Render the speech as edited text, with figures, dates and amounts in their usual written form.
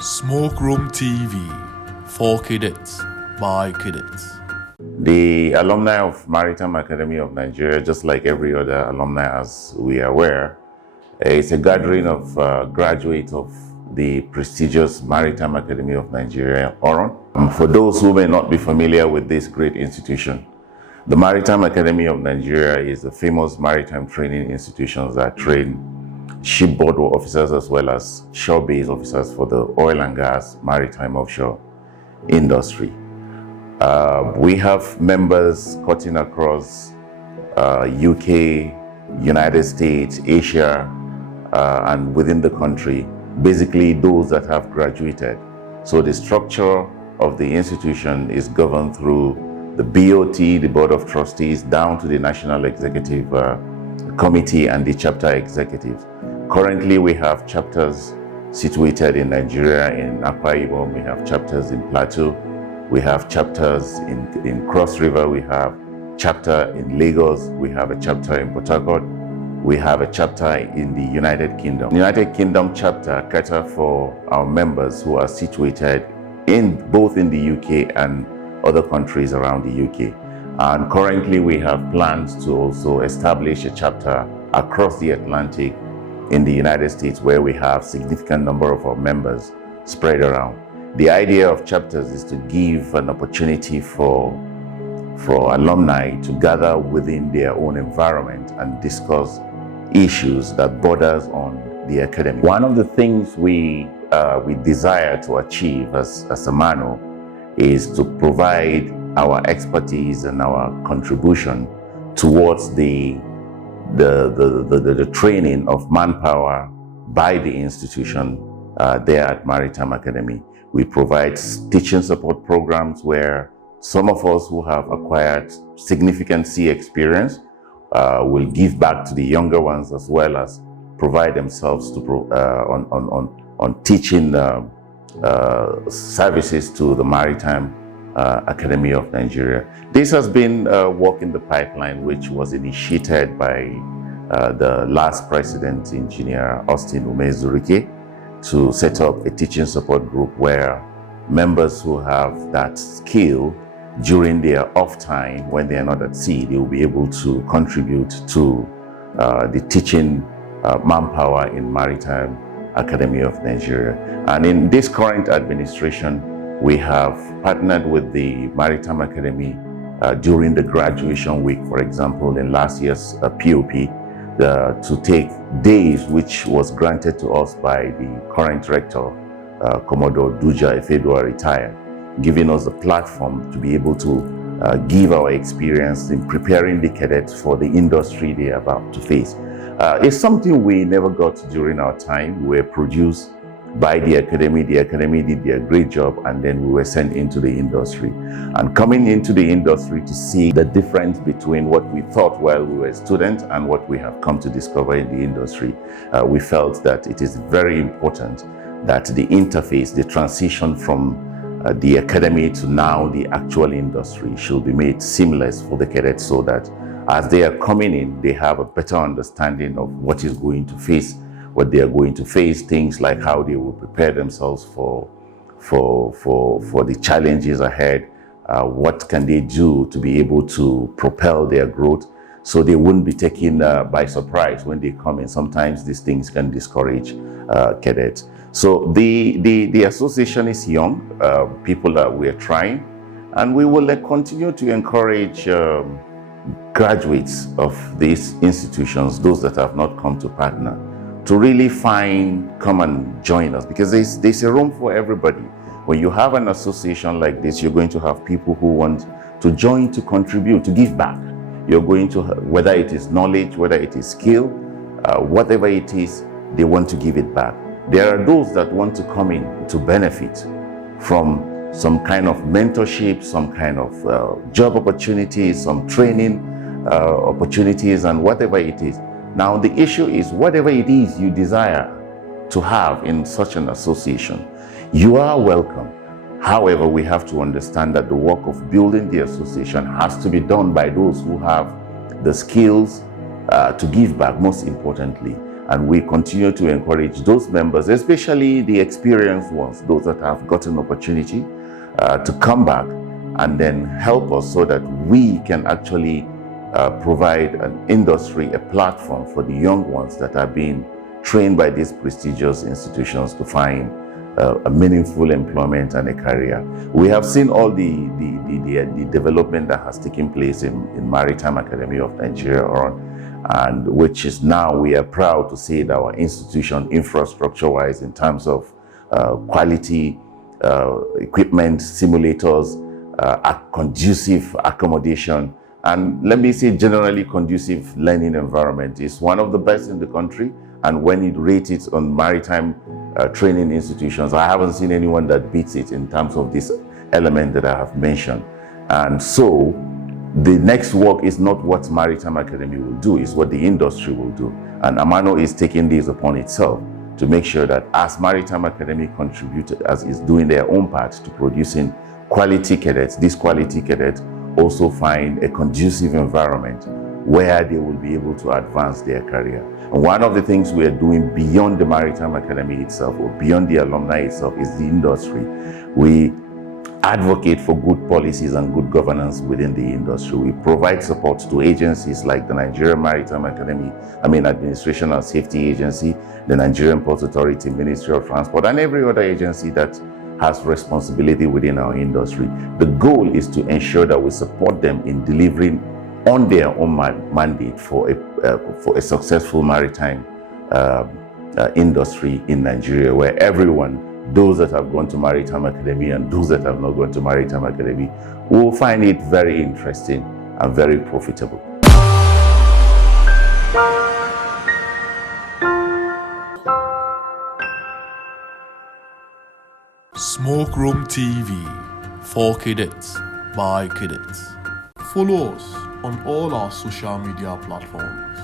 Smoke Room TV, for cadets, by cadets. The alumni of Maritime Academy of Nigeria, just like every other alumni as we are aware, is a gathering of graduates of the prestigious Maritime Academy of Nigeria, ORON. For those who may not be familiar with this great institution, the Maritime Academy of Nigeria is a famous maritime training institution that train shipboard officers as well as shore-based officers for the oil and gas maritime offshore industry. We have members cutting across UK, United States, Asia, and within the country, basically those that have graduated. So the structure of the institution is governed through the BOT, the Board of Trustees, down to the National Executive Committee and the chapter executives. Currently, we have chapters situated in Nigeria, in Akwa Ibom, we have chapters in Plateau, we have chapters in Cross River, we have chapter in Lagos, we have a chapter in Port Harcourt, we have a chapter in the United Kingdom. The United Kingdom chapter caters for our members who are situated both in the UK and other countries around the UK. And currently we have plans to also establish a chapter across the Atlantic in the United States, where we have significant number of our members spread around. The idea of chapters is to give an opportunity for alumni to gather within their own environment and discuss issues that borders on the academy. One of the things we desire to achieve as Amano is to provide our expertise and our contribution towards the training of manpower by the institution there at Maritime Academy. We provide teaching support programs where some of us who have acquired significant sea experience will give back to the younger ones, as well as provide themselves to on teaching services to the Maritime Academy of Nigeria. This has been work in the pipeline, which was initiated by the last president, Engineer Austin Umezurike, to set up a teaching support group where members who have that skill during their off time, when they are not at sea, they will be able to contribute to the teaching manpower in Maritime Academy of Nigeria. And in this current administration, we have partnered with the Maritime Academy during the graduation week, for example, in last year's POP, to take days which was granted to us by the current rector, Commodore Duja Efedua, retired, giving us a platform to be able to give our experience in preparing the cadets for the industry they are about to face. It's something we never got during our time. We were produced by the academy did their great job, and then we were sent into the industry. And coming into the industry to see the difference between what we thought while we were students and what we have come to discover in the industry, we felt that it is very important that the interface, the transition from the academy to now the actual industry should be made seamless for the cadets, so that as they are coming in, they have a better understanding of what they are going to face, things like how they will prepare themselves for the challenges ahead, what can they do to be able to propel their growth, so they wouldn't be taken by surprise when they come in. Sometimes these things can discourage cadets. So the association is young, people that we are trying, and we will continue to encourage graduates of these institutions, those that have not come to partner, to really come and join us, because there's a room for everybody. When you have an association like this, you're going to have people who want to join, to contribute, to give back. You're going to, whether it is knowledge, whether it is skill, whatever it is, they want to give it back. There are those that want to come in to benefit from some kind of mentorship, some kind of job opportunities, some training opportunities, and whatever it is. Now, the issue is, whatever it is you desire to have in such an association, you are welcome. However, we have to understand that the work of building the association has to be done by those who have the skills to give back, most importantly. And we continue to encourage those members, especially the experienced ones, those that have gotten opportunity to come back and then help us so that we can actually provide an industry, a platform for the young ones that are being trained by these prestigious institutions to find a meaningful employment and a career. We have seen all the development that has taken place in Maritime Academy of Nigeria, and which is now we are proud to say that our institution, infrastructure-wise, in terms of quality equipment, simulators, conducive accommodation, and let me say generally conducive learning environment, is one of the best in the country. And when you rate it on maritime training institutions, I haven't seen anyone that beats it in terms of this element that I have mentioned. And so the next work is not what Maritime Academy will do, it's what the industry will do. And Amano is taking this upon itself to make sure that as Maritime Academy contributed, as is doing their own part to producing quality cadets, these quality cadets also find a conducive environment where they will be able to advance their career. And one of the things we are doing beyond the Maritime Academy itself, or beyond the alumni itself, is the industry. We advocate for good policies and good governance within the industry. We provide support to agencies like the Nigerian Maritime Academy, Administration and Safety Agency, the Nigerian Port Authority, Ministry of Transport, and every other agency that has responsibility within our industry. The goal is to ensure that we support them in delivering on their own mandate for a successful maritime industry in Nigeria, where everyone, those that have gone to Maritime Academy and those that have not gone to Maritime Academy, will find it very interesting and very profitable. Smoke Room TV, for cadets, by cadets. Follow us on all our social media platforms.